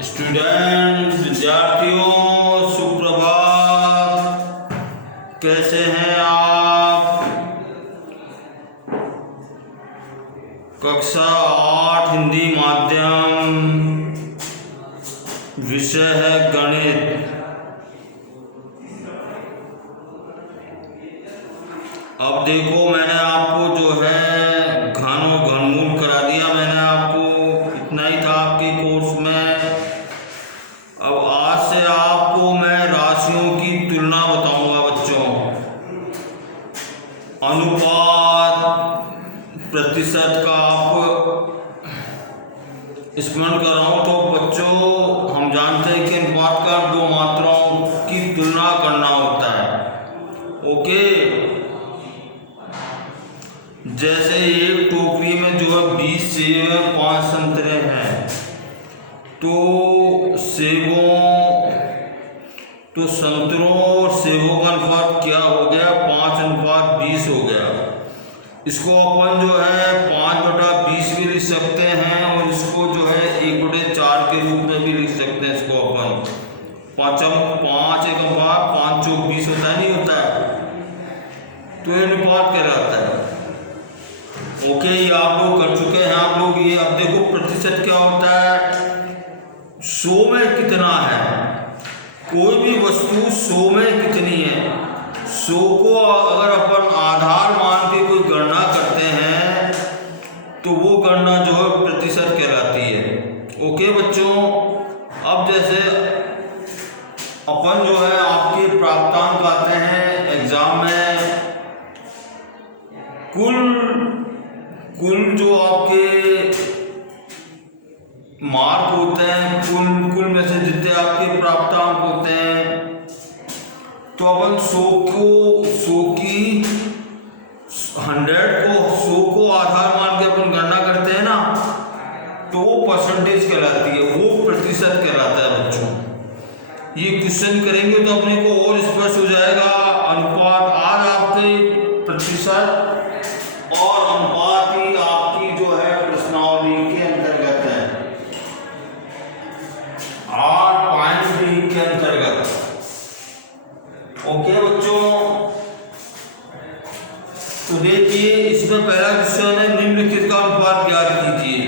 Student विद्यार्थियों सुप्रभात। कैसे हैं आप? कक्षा 8 हिंदी माध्यम, विषय है गणित। अब देखो, मैंने आपको जो है घनमूल करा दिया। मैंने आपको इतना ही था आपके कोर्स में। अब आज से आपको मैं राशियों की तुलना बताऊंगा बच्चों। अनुपात, प्रतिशत का आप स्मरण कर रहा हूं। तो बच्चों, हम जानते हैं कि अनुपात का दो मात्राओं की तुलना करना होता है। ओके, जैसे एक टोकरी में जो है 20 सेब है, 5 संतरे हैं, तो संतरों और सेबों का अनुपात क्या हो गया? 5:20 हो गया। इसको अपन जो है 5/20 भी लिख सकते हैं, और इसको जो है 1/4 के रूप में भी लिख सकते हैं। इसको अपन 5 1 5 चौक 20 होता है, नहीं होता है? तो ये अनुपात कहलाता है। ओके, ये आप लोग कर चुके हैं। आप लोग ये अब देखो, प्रतिशत क्या होता है? 100 में कितना है? कोई भी वस्तु 100 में कितनी है? 100 को अगर अपन आधार मान के कोई गणना करते हैं तो वो गणना जो है प्रतिशत कहलाती है। ओके बच्चों, अब जैसे अपन जो है आपके प्राप्तांक आते हैं एग्जाम में, कुल जो आपके मार्क होते हैं, कुल में से जितने आपके प्राप्तांक होते हैं, तो अपन 100 की 100 को आधार मान के अपन गणना करते हैं ना, तो वो परसेंटेज कहलाती है, वो प्रतिशत कहलाता है बच्चों। ये क्वेश्चन करेंगे तो अपने को और स्पष्ट हो जाएगा। अनुपात आज आपके प्रतिशत और अनुपात ही आपकी जो है प्रश्नावली के अंतर्गत है, 8.3 के अंतर्गत। ओके बच्चों, तो देखिए, इसमें पहला क्वेश्चन है, निम्नलिखित का अनुपात ज्ञात कीजिए।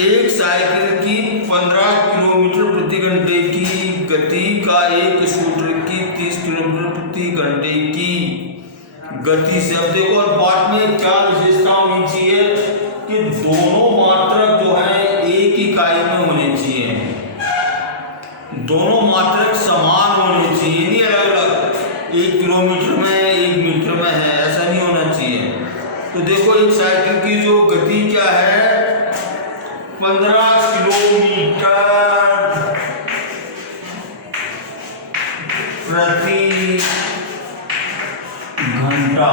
एक साइकिल की 15 किलोमीटर प्रति घंटे की गति का एक स्कूटर की 30 किलोमीटर प्रति घंटे की गति से। अब देखो, अनुपात में क्या विशेषता होनी चाहिए कि दोनों मात्रक जो है एक इकाई में होने चाहिए, दोनों मात्रक समान होने चाहिए, नहीं अलग अलग 1 किलोमीटर में 1 मीटर में है, ऐसा नहीं होना चाहिए। तो देखो, एक साइकिल की जो गति क्या है? 15 किलोमीटर प्रति घंटा।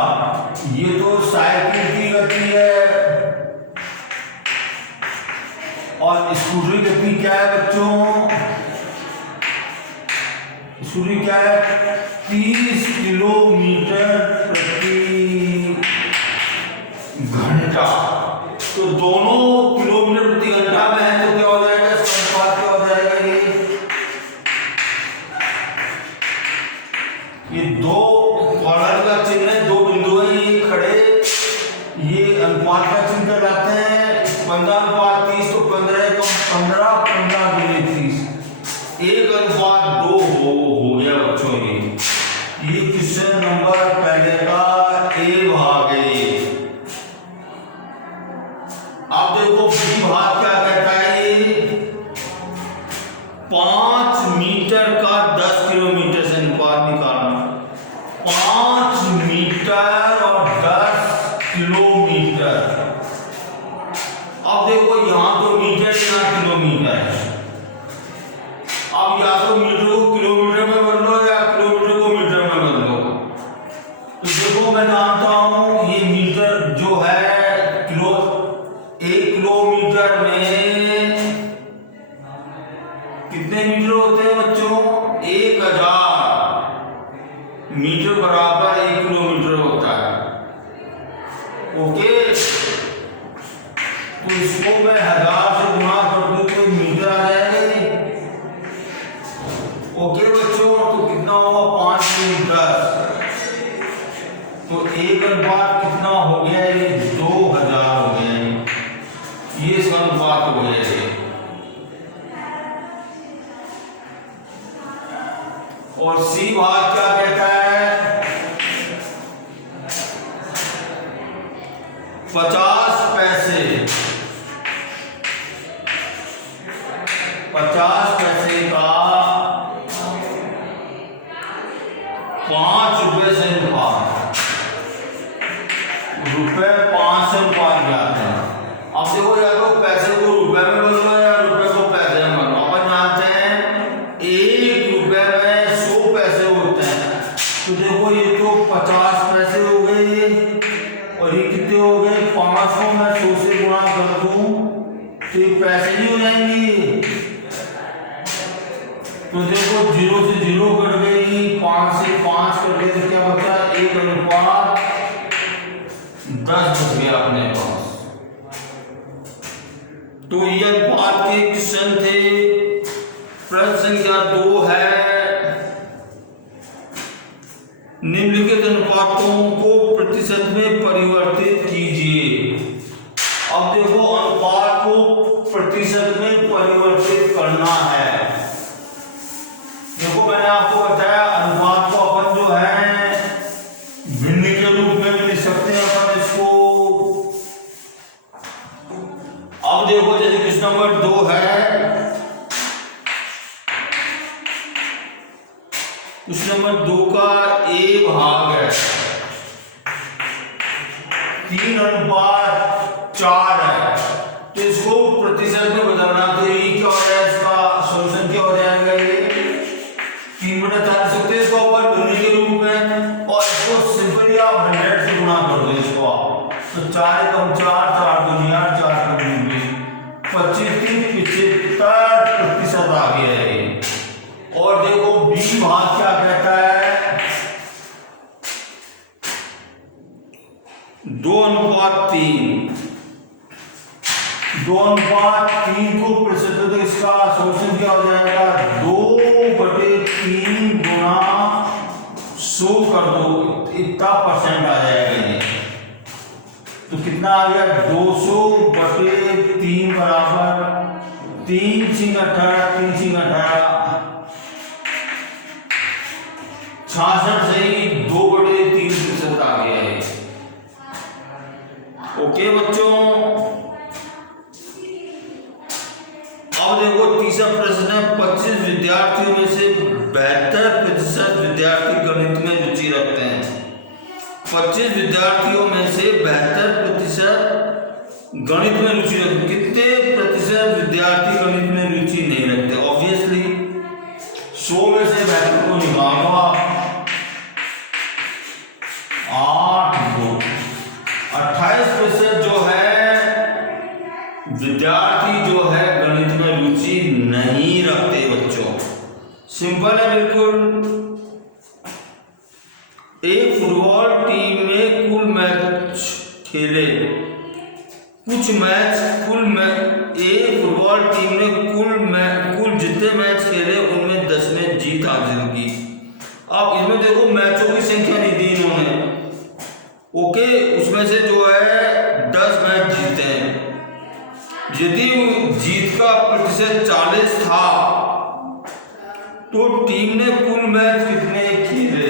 ये तो साइकिल की गति है, और स्कूटर की गति क्या है बच्चों? स्कूटर क्या है? 30 किलोमीटर प्रति घंटा। तो दोनों किलोमीटर प्रति घंटा में है, तो क्या हो जाएगा? इसका अनुपात क्या हो जाएगा? ये दो कॉर्नर का चिन्ह है, 2 बिंदु है ये खड़े, ये अनुपात का चिन्ह कहलाते हैं। 15:30, तो 15 कम 15, 15 दूनी 30, 1:2 हो गया बच्चों। ये क्वेश्चन नंबर पहले का ए भाग है। अब देखो, बी भाग क्या कहता है? 5 मीटर का 10 किलोमीटर से अनुपात निकालना। 5 मीटर और 10 किलोमीटर। अब देखो, यहां तो मीटर, यहां किलोमीटर है, अनुपात कितना हो गया, ये 2000 हो गया, ये इसका अनुपात हो गया ये। और सी भाग क्या कहता है, 50 पैसे, 50 पैसे का 5 रुपए से अनुपात, रुपए 5 से अनुपात जाते हैं। अब देखो या तो पैसे को रुपए में बदलो या रुपए को पैसे में बदलो। अपन जानते हैं 1 रुपए में 100 पैसे होते हैं, तो देखो ये तो 50 पैसे हो गए और ये कितने हो गए, 5 को मैं 100 से गुणा कर दूं तो ये पैसे नहीं हो जाएंगे। तो देखो 0 से 0 कट गई, 5 से 5 कट गए, तो क्या बचा, 1 अनुपात 10 बच गया अपने पास। तो ये अनुपात के क्वेश्चन थे। प्रश्न संख्या 2 है, निम्नलिखित अनुपातों को प्रतिशत में परिवर्तित कीजिए। अब देखो अनुपात को प्रतिशत में परिवर्तित करना है। देखो मैंने आपको बताया अनुपात को अपन जो है भिन्न के रूप में भी लिख सकते हैं अपन इसको। अब देखो जैसे क्वेश्चन नंबर 2 है, क्वेश्चन नंबर 2 का ए भाग है 3 अनुपात 4 है, तो इसको प्रतिशत में बदलना, तो ये क्या हो जाएगा, इसका सॉल्यूशन क्या हो जाएगा, ये 3/4 सकते हैं इसको ऊपर भिन्न के रूप में, और इसको सिंपली आप 100 से गुणा कर दो इसको आप, तो 4 कम 4, 4 दूनी 8, 4 कम 75% आ गया है। और देखो बी भाग क्या कहता है, 2:3, 2:3 को प्रतिशत, तो इसका सॉल्यूशन क्या हो जाएगा, 2/3 गुणा 100 कर दो, इतना परसेंट आ जाएगा ये। तो कितना आ गया, 200/3 बराबर 3 × 18, 3 × 18, 66 से ही 2/3% आ गया है। ओके बच्चों, अब देखो तीसरा प्रश्न है, 25 विद्यार्थियों में से 72% विद्यार्थी गणित में रुचि रखते हैं। 25 विद्यार्थियों में से 72% गणित में रुचि रखते, कितने प्रतिशत विद्यार्थी गणित में रुचि नहीं रखते। ऑब्वियसली 100 में से 72 को निकालो आप, 8, 2, 28% जो है विद्यार्थी जो है गणित में रुचि नहीं रखते बच्चों। सिंपल है बिल्कुल। एक फुटबॉल टीम में कुल मैच खेले, कुछ मैच एक फुटबॉल टीम ने कुल जितने मैच खेले उनमें 10 में जीत हासिल की। अब इसमें देखो मैचों की संख्या नहीं दी इन्होंने, ओके, उसमें से जो है 10 मैच जीते हैं। यदि जीत का प्रतिशत 40 था तो टीम ने कुल मैच कितने खेले।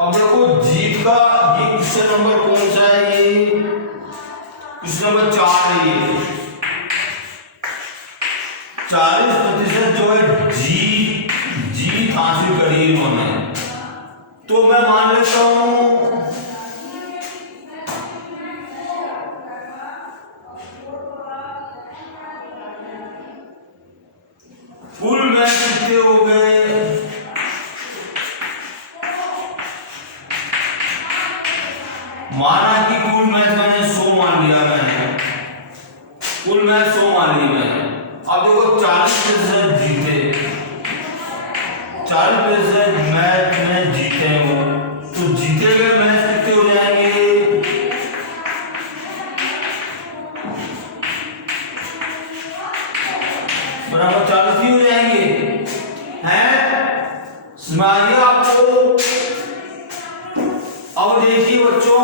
अब देखो जीत का ये क्वेश्चन नंबर कौन सा है, ये क्वेश्चन नंबर 4 है। ये 40% जो है जीत हासिल करी इन्होंने, तो मैं मान लेता हूं कुल मैच कितने हो गए, माना कि कुल मैच मैंने 100 मान लिया, मैंने कुल मैच 100 मान लिया मैंने। अब देखो 40% जीते, 40% मैच में जीते हो, तो जीते गए मैच कितने हो जाएंगे, बराबर 40 ही हो जाएंगे, हैं सुनाइए आपको। अब देखिए बच्चों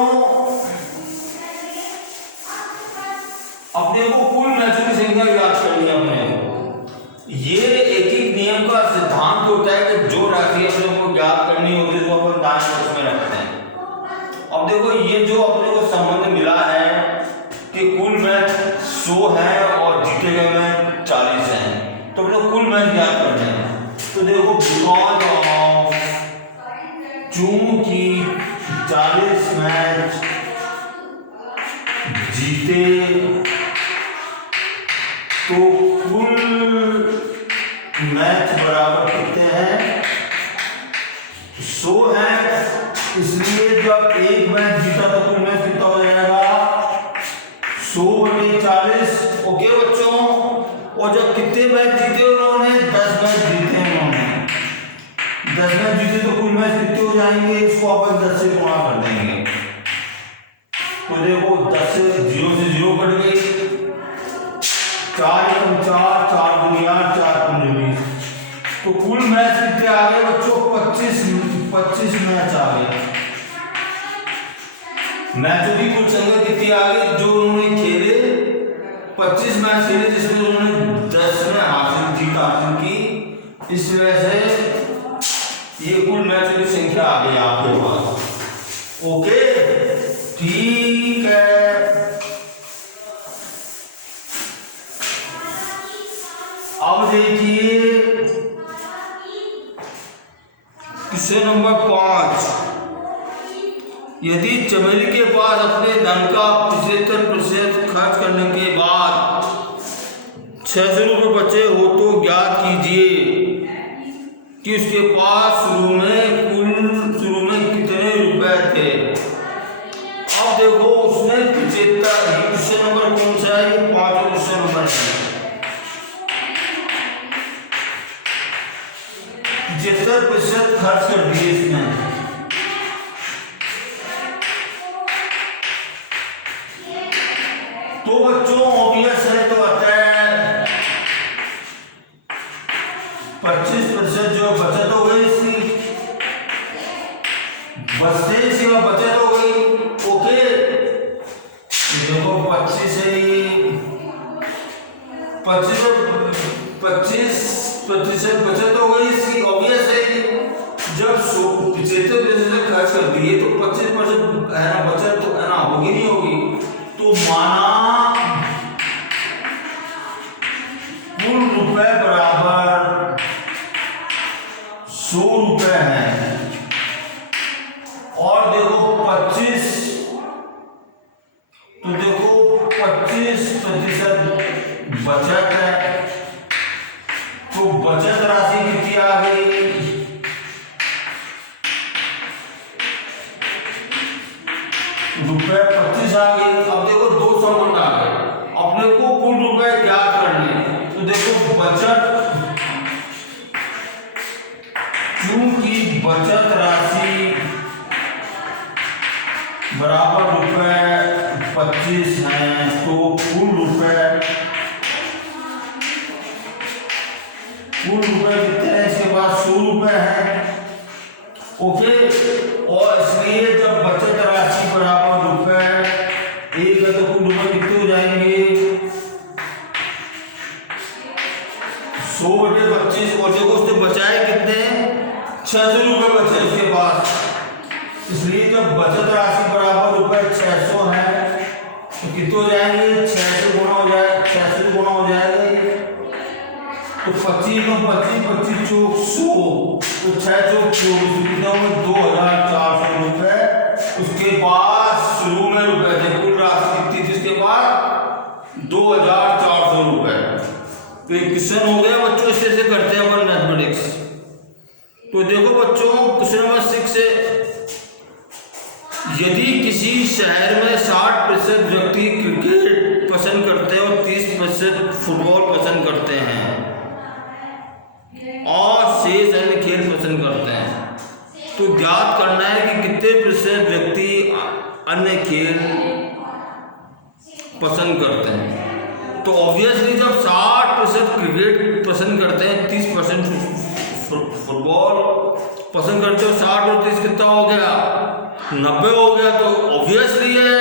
40 हैं, तो अपने कुल मैच ज्ञात करने हैं। तो देखो बिकॉज ऑफ, चूंकि 40 मैच जीते तो कुल मैच बराबर कितने हैं, 100 है। इसलिए जब एक मैच जीता तो कुल मैच कितना हो जाएगा, 100/40। ओके बच्चों, और जब कितने मैच जीते उन्होंने, 10 मैच जीते उन्होंने, 10 मैच जीते तो कुल मैच कितने हो जाएंगे, इसको अपन 10 से गुणा कर देंगे। तो देखो 10 से 0 कट गई, 4 × 4, 4 दुनिया 4 × 20, तो कुल मैच कितने आ गए बच्चों, 25 मैच आ गए। मैचों की कुल संख्या कितनी आ गई जो उन्होंने खेले, 25 मैच खेले जिसमें उन्होंने 10 में जीत हासिल की। इस वजह से ये कुल मैचों की संख्या आ गई आपके पास। ओके ठीक है, अब देखिए क्वेश्चन नंबर 5। यदि चमेली के पास अपने धन का 75% खर्च करने के बाद 600 रुपये बचे हो तो ज्ञात कीजिए कि उसके पास शुरू में कितने रुपए थे। अब देखो उसने 75, क्वेश्चन नंबर कौन सा है, 5 क्वेश्चन नंबर है, 75% खर्च कर दिए इसमें। तो बच्चों ऑब्वियस है, तो आता है 25% जो बचत हो गई इसकी, बचते से बचत हो गई। ओके देखो 25 है, 25% बचत हो गई इसकी। ऑब्वियस है जब 75% खर्च कर दिए तो 25% है ना बचत, तो है ना होगी नहीं होगी। तो माना कुल रुपए बराबर 100 रुपए हैं, और देखो 25, तो देखो 25% बचत है, तो बचत राशि कितनी आ गई, रुपए 25 आ गई। अब देखो दो संबंध आ गए, अपने को कुल रुपए ज्ञात करने। तो देखो बचत, चूंकि बचत राशि बराबर रुपए 25 है तो कुल रुपए कितने हैं, इसके बाद 100 रुपए है। ओके, और इसलिए जब बचत राशि बराबर रुपए 1 है तो कुल रुपए कितने हो जाएंगे, 100/25। और देखो उसने बचाए कितने, 600 रुपए बचे उसके पास। इसलिए जब बचत राशि बराबर रुपए 600 है तो कितने हो जाएंगे, 600 गुणा हो जाएगा, 600 गुणा हो जाएगा। तो 25 में 25 चौक 100, तो 6 चौक 24, कितना हुआ 2400 रुपए। उसके बाद शुरू में रुपए थे, कुल राशि कितनी थी उसके बाद 2400 रुपए। तो एक क्वेश्चन हो गया बच्चों, इस तरह से करते हैं अपन मैथमेटिक्स। तो देखो बच्चों क्वेश्चन नंबर 6 है, यदि किसी शहर में 60% व्यक्ति क्रिकेट पसंद करते हैं और 30% फुटबॉल पसंद करते हैं और शेष अन्य खेल पसंद करते हैं, तो ज्ञात करना है कि कितने प्रतिशत व्यक्ति अन्य खेल पसंद करते हैं। तो ऑब्वियसली जब 60% क्रिकेट पसंद करते हैं, 30% फुटबॉल पसंद करते हो, 60 और 30 कितना हो गया, 90 हो गया। तो ऑब्वियसली है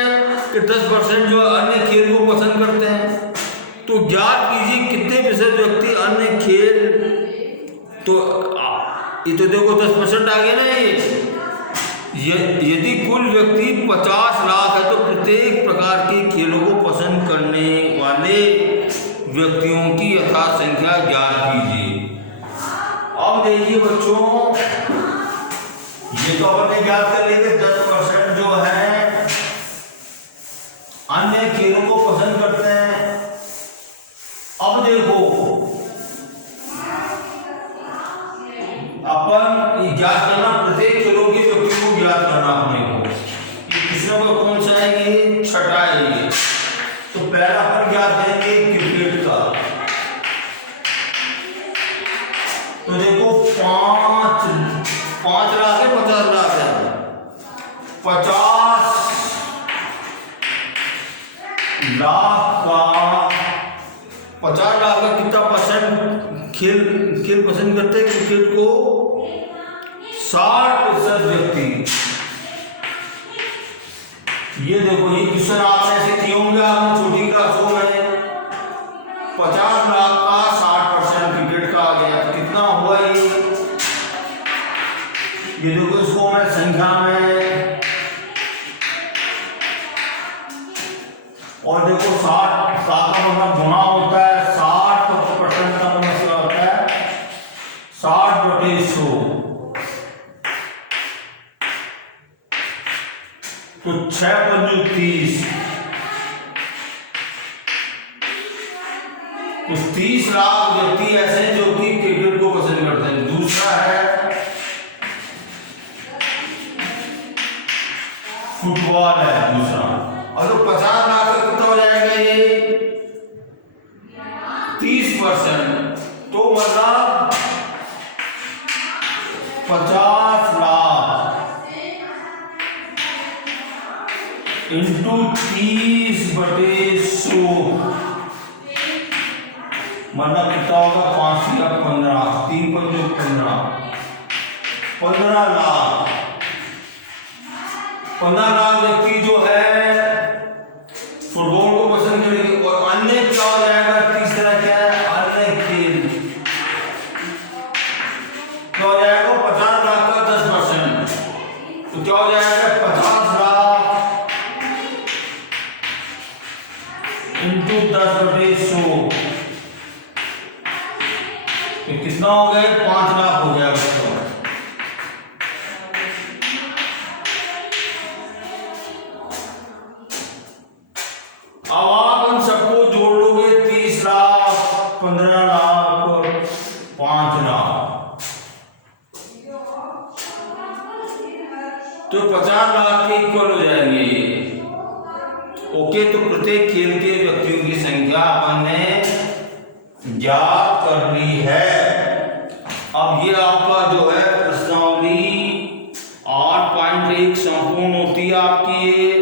कि 10% जो अन्य खेल को पसंद करते हैं। तो ज्ञात कीजिए कितने प्रतिशत व्यक्ति अन्य खेल, तो ये तो देखो 10% आ गया ना। ये यदि कुल व्यक्ति 50 लाख है तो प्रत्येक प्रकार के खेलों को पसंद करने वाले व्यक्तियों की यथार्थ संख्या ज्ञात कीजिए। अब देखिए बच्चों, ये तो अपने ज्ञात कर लिए थे 10% जो है अन्य खेलों को पसंद करते हैं। अब देखो अपन ज्ञात करना, प्रत्येक खेलों के व्यक्तियों को ज्ञात करना अपने को। किसमें कौन सा है, ये छठा है ये। तो पहला अपन ज्ञात करेंगे क्रिकेट का। तो देखो 5 लाख है, 50 लाख है, 50 लाख का 50 लाख का कितना परसेंट खेल पसंद करते हैं क्रिकेट को? 60% व्यक्ति। ये देखो, ये क्वेश्चन आपने ऐसे किए होंगे आपने छोटी क्लासों में। 50 लाख का 60% क्रिकेट का आ गया, तो कितना हुआ ये देखो, इसको मैं संख्या में, और देखो 60 का मतलब गुना होता है, 60% का मतलब होता है 60/100। तो 6×5 30, तो 30 लाख व्यक्ति ऐसे हैं जो कि क्रिकेट को पसंद करते हैं। दूसरा है फुटबॉल है दूसरा। और तो 50 लाख का कितना हो जाएगा ये? 30%। तो मतलब 50 लाख इंटू 30/100 मतलब कितना होगा? 5 या 15, 3×15, 15 लाख। 15 लाख व्यक्ति जो है फुटबॉल को पसंद करेंगे। और अन्य क्या हो जाएगा? तीसरा क्या है? अन्य खेल क्या हो जाएगा? 50 लाख का 10%, तो क्या हो जाएगा? 50 लाख इंटू 10/100, कितना हो गया? 5 लाख हो गया बच्चों। अब आप इन सबको जोड़ लोगे, 30 लाख, 15 लाख, 5 लाख, तो 50 लाख के इक्वल हो जाएंगे ये। ओके, तो प्रत्येक खेल के व्यक्तियों की संख्या हमने ज्ञात कर ली है। अब ये आपका जो है प्रश्नावली 8.1 संपूर्ण होती है आपकी ये।